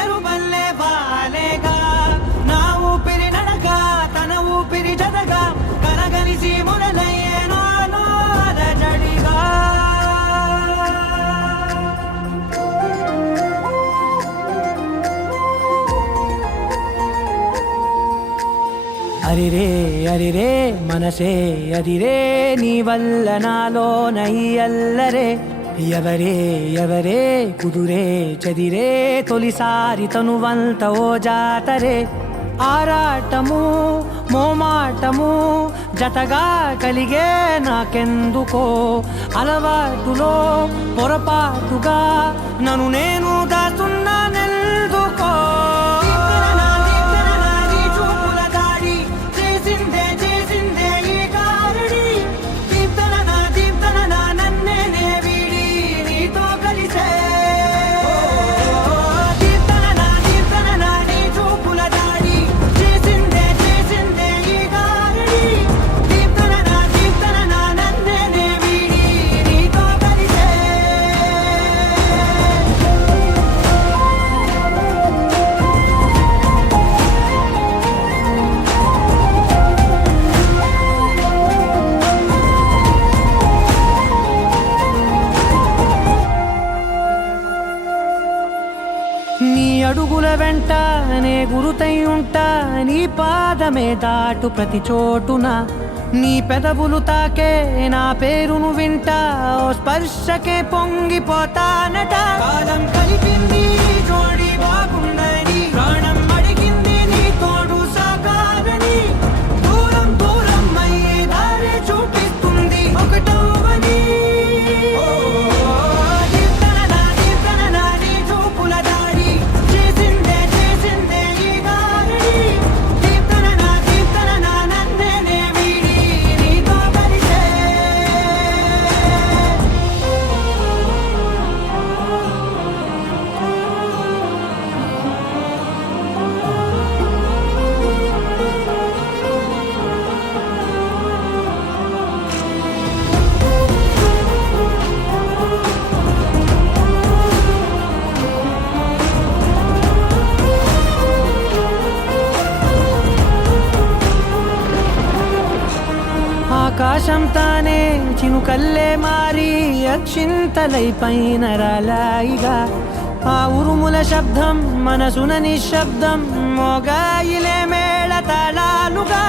మెరుపల్లే వాలేగా నా ఊపిరి నడక తన ఊపిరి జతగా కలగలిసి మొదలయ్యేనో అలజడిగా. అరిరే అరిరే మనసే అరిరే నీ వల్ల నాలో నై అల్లరే ఎవరే ఎవరే కుదురే చదిరే తొలిసారి తనువంత ఓ జాతరే ఆరాటము మోమాటము జతగా కలిగే నాకెందుకో అలవాటులో పొరపాటుగా నన్ను నేను దాస్తున్నానెందుకో. నీ అడుగుల వెంట నే గురుతై ఉంటా నీ పాదమే దాటు ప్రతి చోటున నీ పెదవులు తాకే నా పేరును వింటా ఓ స్పర్శకే పొంగిపోతానట. కాలం కలిపింది జోడి బాగుందని ప్రాణం అడిగింది నీ తోడు సాగాలని దూరం దూరం అయ్యి దారి చూపిస్తుంది ఒకటవని. ఆకాశం తానే చినుకల్లే మారి అక్షింతలై పైన రాలాయిగా ఆ ఉరుముల శబ్దం మనసున నిశ్శబ్దం మోగాయిలే మేళ తాళాలుగా.